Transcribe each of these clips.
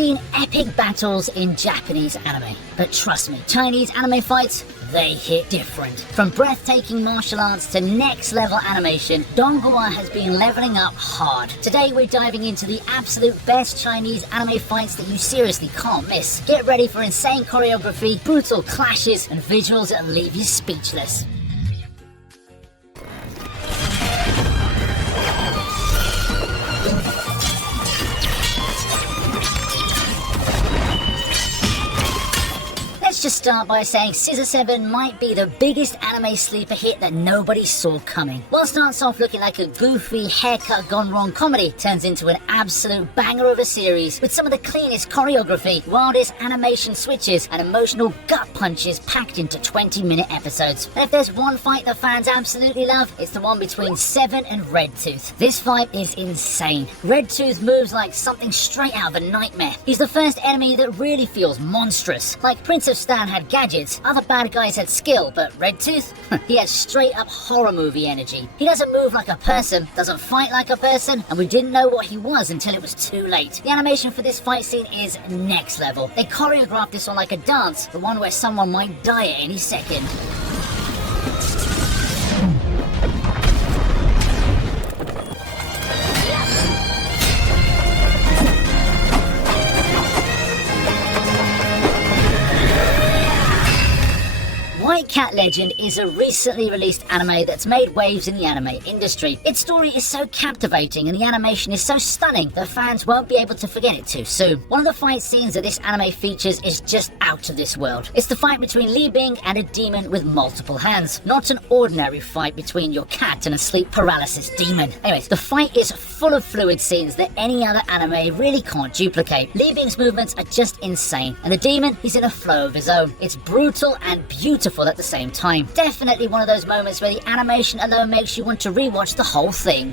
seen epic battles in Japanese anime, but trust me, Chinese anime fights, they hit different. From breathtaking martial arts to next level animation, Donghua has been leveling up hard. Today we're diving into the absolute best Chinese anime fights that you seriously can't miss. Get ready for insane choreography, brutal clashes, and visuals that leave you speechless. Let's just start by saying Scissor 7 might be the biggest anime sleeper hit that nobody saw coming. What starts off looking like a goofy haircut gone wrong comedy turns into an absolute banger of a series with some of the cleanest choreography, wildest animation switches, and emotional gut punches packed into 20-minute episodes. And if there's one fight that fans absolutely love, it's the one between Seven and Red Tooth. This fight is insane. Red Tooth moves like something straight out of a nightmare. He's the first enemy that really feels monstrous. Like Prince of Stan had gadgets, other bad guys had skill, but Red Tooth, he has straight up horror movie energy. He doesn't move like a person, doesn't fight like a person, and we didn't know what he was until it was too late. The animation for this fight scene is next level. They choreographed this on like a dance, the one where someone might die at any second. White Cat Legend is a recently released anime that's made waves in the anime industry. Its story is so captivating and the animation is so stunning that fans won't be able to forget it too soon. One of the fight scenes that this anime features is just out of this world. It's the fight between Li Bing and a demon with multiple hands. Not an ordinary fight between your cat and a sleep paralysis demon. Anyways, the fight is full of fluid scenes that any other anime really can't duplicate. Li Bing's movements are just insane, and the demon is in a flow of his own. It's brutal and beautiful at the same time. Definitely one of those moments where the animation alone makes you want to rewatch the whole thing.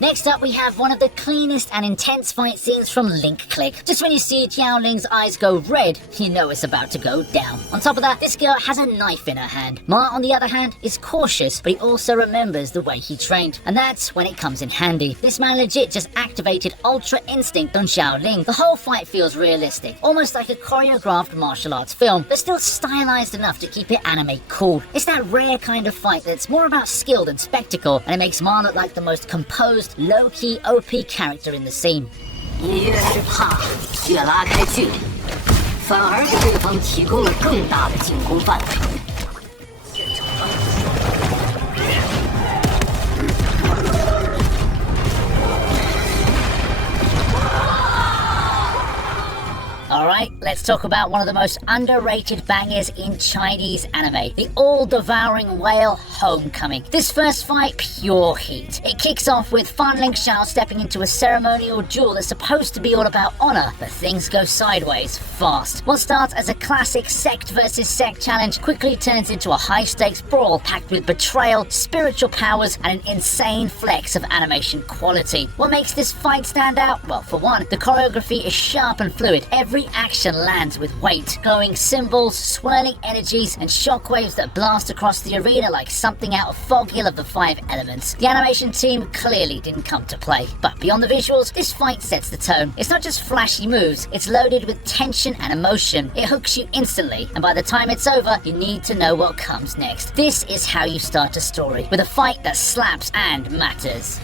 Next up we have one of the cleanest and intense fight scenes from Link Click. Just when you see Jiao Ling's eyes go red, you know it's about to go down. On top of that, this girl has a knife in her hand. Ma, on the other hand, is cautious, but he also remembers the way he trained. And that's when it comes in handy. This man legit just activated Ultra Instinct on Jiao Ling. The whole fight feels realistic, almost like a choreographed martial arts film, but still stylized enough to keep it anime cool. It's that rare kind of fight that's more about skill than spectacle, and it makes Ma look like the most composed, low-key OP character in the scene. 你越是怕，越拉开距离，反而给对方提供了更大的进攻范围。 Alright, let's talk about one of the most underrated bangers in Chinese anime, the all-devouring whale Homecoming. This first fight, pure heat. It kicks off with Fan Lingxiao stepping into a ceremonial duel that's supposed to be all about honor, but things go sideways fast. What starts as a classic sect versus sect challenge quickly turns into a high-stakes brawl packed with betrayal, spiritual powers, and an insane flex of animation quality. What makes this fight stand out? Well, for one, the choreography is sharp and fluid. Every action lands with weight, glowing symbols, swirling energies, and shockwaves that blast across the arena like something out of Fog Hill of the Five Elements. The animation team clearly didn't come to play, but beyond the visuals, this fight sets the tone. It's not just flashy moves, it's loaded with tension and emotion. It hooks you instantly, and by the time it's over, you need to know what comes next. This is how you start a story, with a fight that slaps and matters.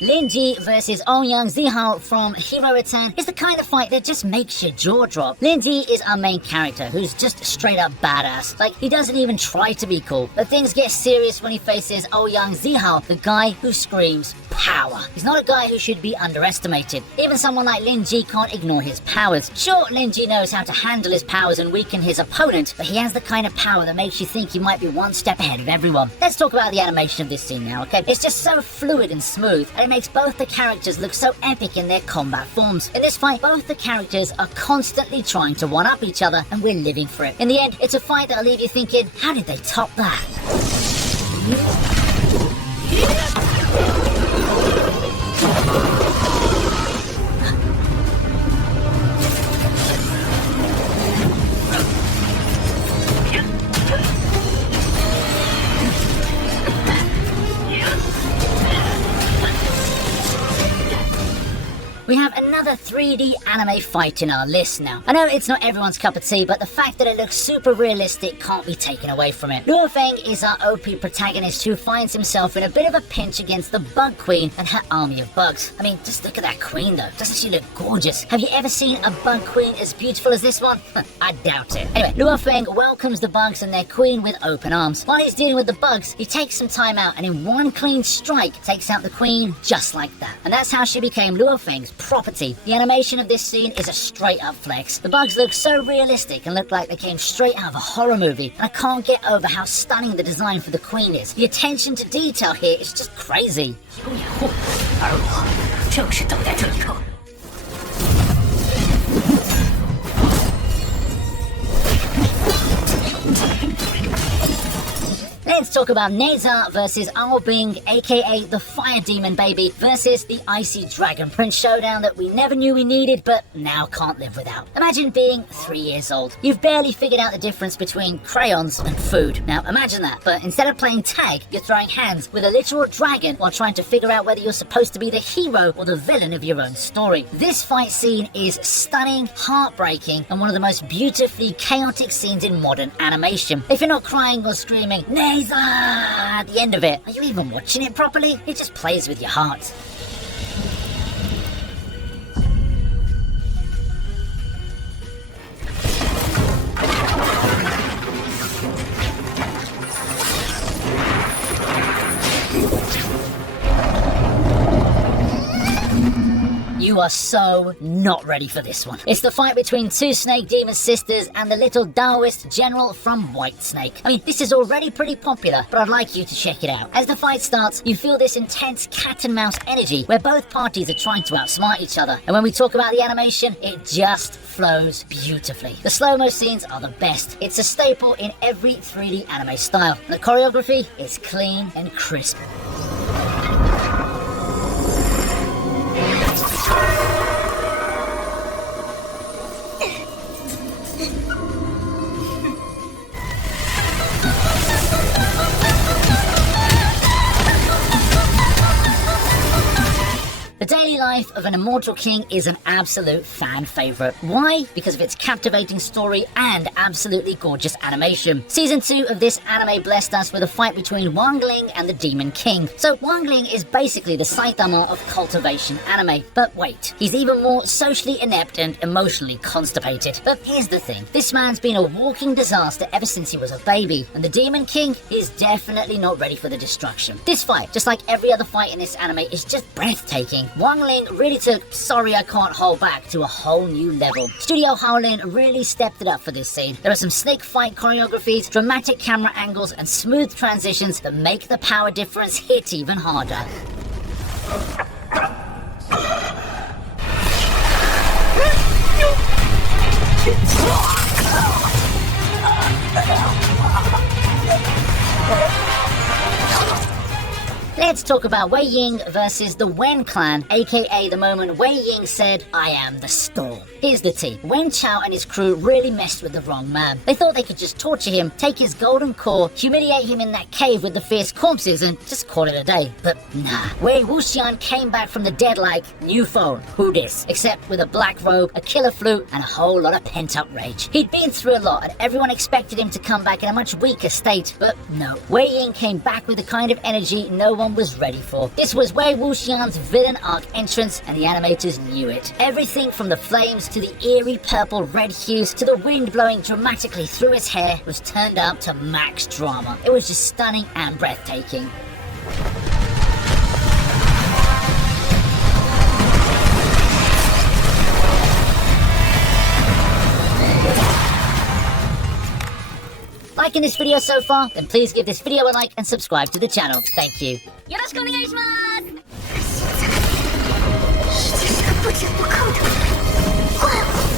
Lin Ji versus Ouyang Zihao from Hero Return is the kind of fight that just makes your jaw drop. Lin Ji is our main character, who's just straight up badass. Like, he doesn't even try to be cool. But things get serious when he faces Ouyang Zihao, the guy who screams power. He's not a guy who should be underestimated. Even someone like Lin Ji can't ignore his powers. Sure, Lin Ji knows how to handle his powers and weaken his opponent, but he has the kind of power that makes you think he might be one step ahead of everyone. Let's talk about the animation of this scene now, okay? It's just so fluid and smooth, and it makes both the characters look so epic in their combat forms. In this fight, both the characters are constantly trying to one-up each other, and we're living for it. In the end, it's a fight that'll leave you thinking, how did they top that? We have another 3D anime fight in our list now. I know it's not everyone's cup of tea, but the fact that it looks super realistic can't be taken away from it. Luo Feng is our OP protagonist who finds himself in a bit of a pinch against the Bug Queen and her army of bugs. I mean, just look at that queen though. Doesn't she look gorgeous? Have you ever seen a bug queen as beautiful as this one? I doubt it. Anyway, Luo Feng welcomes the bugs and their queen with open arms. While he's dealing with the bugs, he takes some time out and in one clean strike takes out the queen just like that. And that's how she became Luo Feng's property. The animation of this scene is a straight up flex. The bugs look so realistic and look like they came straight out of a horror movie, and I can't get over how stunning the design for the queen is. The attention to detail here is just crazy. 而我正是等待这一刻。 Let's talk about Neza versus Albing, aka the Fire Demon Baby, versus the Icy Dragon Prince showdown that we never knew we needed, but now can't live without. Imagine being 3 years old. You've barely figured out the difference between crayons and food. Now imagine that, but instead of playing tag, you're throwing hands with a literal dragon while trying to figure out whether you're supposed to be the hero or the villain of your own story. This fight scene is stunning, heartbreaking, and one of the most beautifully chaotic scenes in modern animation. If you're not crying or screaming, Neza! At the end of it, are you even watching it properly? It just plays with your heart. You are so not ready for this one. It's the fight between two Snake Demon sisters and the little Taoist general from White Snake. I mean, this is already pretty popular, but I'd like you to check it out. As the fight starts, you feel this intense cat and mouse energy where both parties are trying to outsmart each other. And when we talk about the animation, it just flows beautifully. The slow-mo scenes are the best. It's a staple in every 3D anime style. And the choreography is clean and crisp. The daily life of an immortal king is an absolute fan favorite. Why? Because of its captivating story and absolutely gorgeous animation. Season 2 of this anime blessed us with a fight between Wang Ling and the Demon King. So Wang Ling is basically the Saitama of cultivation anime. But wait, he's even more socially inept and emotionally constipated. But here's the thing, this man's been a walking disaster ever since he was a baby, and the Demon King is definitely not ready for the destruction. This fight, just like every other fight in this anime, is just breathtaking. Wang Ling really took Sorry I Can't Hold Back to a whole new level. Studio Howlin really stepped it up for this scene. There are some snake fight choreographies, dramatic camera angles, and smooth transitions that make the power difference hit even harder. Let's talk about Wei Ying versus the Wen clan, aka the moment Wei Ying said, I am the storm. Here's the tea. Wen Chao and his crew really messed with the wrong man. They thought they could just torture him, take his golden core, humiliate him in that cave with the fierce corpses and just call it a day. But nah. Wei Wuxian came back from the dead like, new phone, who dis? Except with a black robe, a killer flute, and a whole lot of pent-up rage. He'd been through a lot and everyone expected him to come back in a much weaker state, but no. Wei Ying came back with the kind of energy no one was ready for. This was Wei Wuxian's villain arc entrance, and the animators knew it. Everything from the flames to the eerie purple-red hues to the wind blowing dramatically through his hair was turned up to max drama. It was just stunning and breathtaking. liking this video so far, then please give this video a like and subscribe to the channel. Thank you. よろしくお願いします。世界是不折不扣的怪物。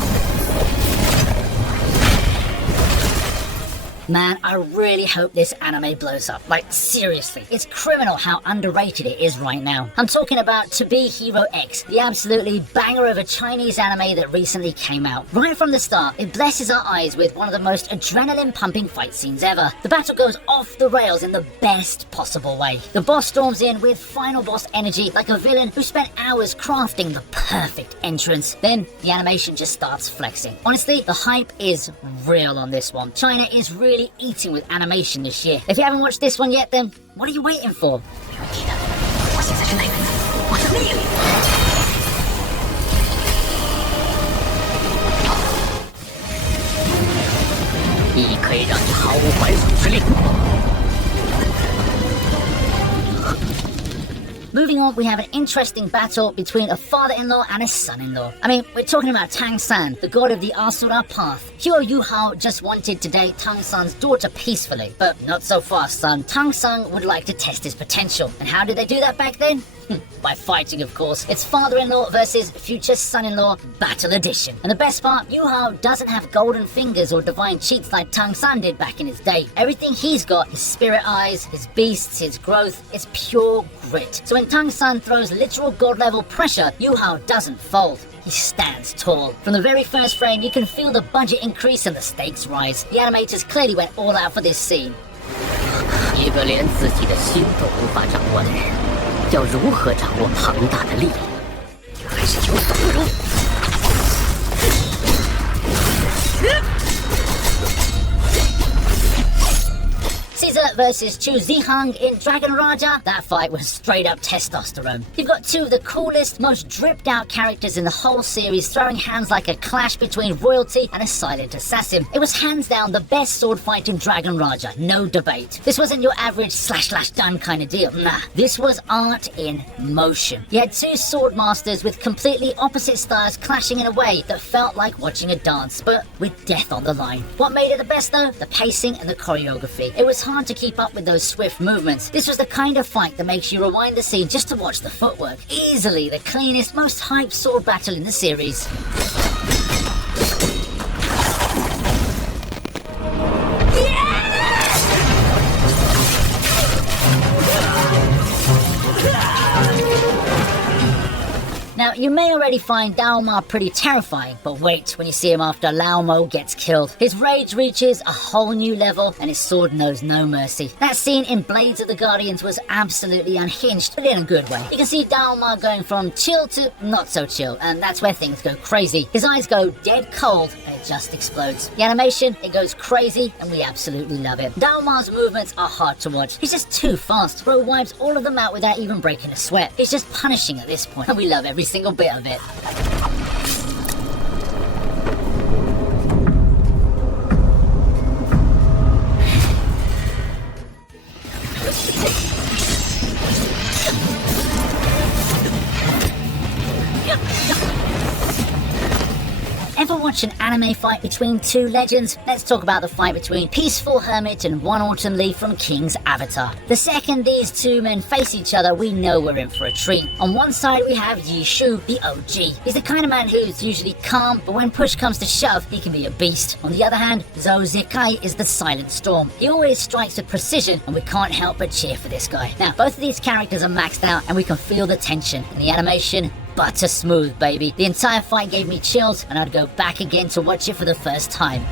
Man, I really hope this anime blows up. Like, seriously. It's criminal how underrated it is right now. I'm talking about To Be Hero X, the absolutely banger of a Chinese anime that recently came out. Right from the start, it blesses our eyes with one of the most adrenaline-pumping fight scenes ever. The battle goes off the rails in the best possible way. The boss storms in with final boss energy like a villain who spent hours crafting the perfect entrance. Then, the animation just starts flexing. Honestly, the hype is real on this one. China is really eating with animation this year. If you haven't watched this one yet, then what are you waiting for? 我现在是哪个？我的命令。一可以让你毫无还手之力。 Moving on, we have an interesting battle between a father-in-law and a son-in-law. I mean, we're talking about Tang San, the god of the Asura path. Hyo Yu-hao just wanted to date Tang San's daughter peacefully, but not so fast, son. Tang San would like to test his potential. And how did they do that back then? By fighting, of course. It's father-in-law versus future son-in-law battle edition. And the best part, Yu-hao doesn't have golden fingers or divine cheats like Tang San did back in his day. Everything he's got, his spirit eyes, his beasts, his growth, is pure grit. So when Tang San throws literal god-level pressure, Yu-hao doesn't fold. He stands tall. From the very first frame, you can feel the budget increase and the stakes rise. The animators clearly went all out for this scene. 一个连自己的心都无法掌握的人，要如何掌握庞大的力量？还是有所不容。 Caesar versus Chu Zihang in Dragon Raja, that fight was straight up testosterone. You've got two of the coolest, most dripped out characters in the whole series throwing hands like a clash between royalty and a silent assassin. It was hands down the best sword fight in Dragon Raja, no debate. This wasn't your average slash done kind of deal, nah. This was art in motion. You had two sword masters with completely opposite styles clashing in a way that felt like watching a dance, but with death on the line. What made it the best though? The pacing and the choreography. It was hard to keep up with those swift movements. This was the kind of fight that makes you rewind the scene just to watch the footwork. Easily the cleanest, most hyped sword battle in the series. Now, you may already find Dao Ma pretty terrifying, but wait when you see him after Lao Mo gets killed. His rage reaches a whole new level, and his sword knows no mercy. That scene in Blades of the Guardians was absolutely unhinged, but in a good way. You can see Dao Ma going from chill to not so chill, and that's where things go crazy. His eyes go dead cold, and it just explodes. The animation, it goes crazy, and we absolutely love it. Dao Ma's movements are hard to watch. He's just too fast. Bro wipes all of them out without even breaking a sweat. He's just punishing at this point, and we love every single bit of it. Ever watch an anime fight between two legends? Let's talk about the fight between Peaceful Hermit and One Autumn Leaf from King's Avatar. The second these two men face each other, we know we're in for a treat. On one side we have Yi Shu, the OG. He's the kind of man who's usually calm, but when push comes to shove, he can be a beast. On the other hand, Zhou Zikai is the silent storm. He always strikes with precision, and we can't help but cheer for this guy. Now, both of these characters are maxed out, and we can feel the tension. In the animation, butter smooth, baby. The entire fight gave me chills, and I'd go back again to watch it for the first time.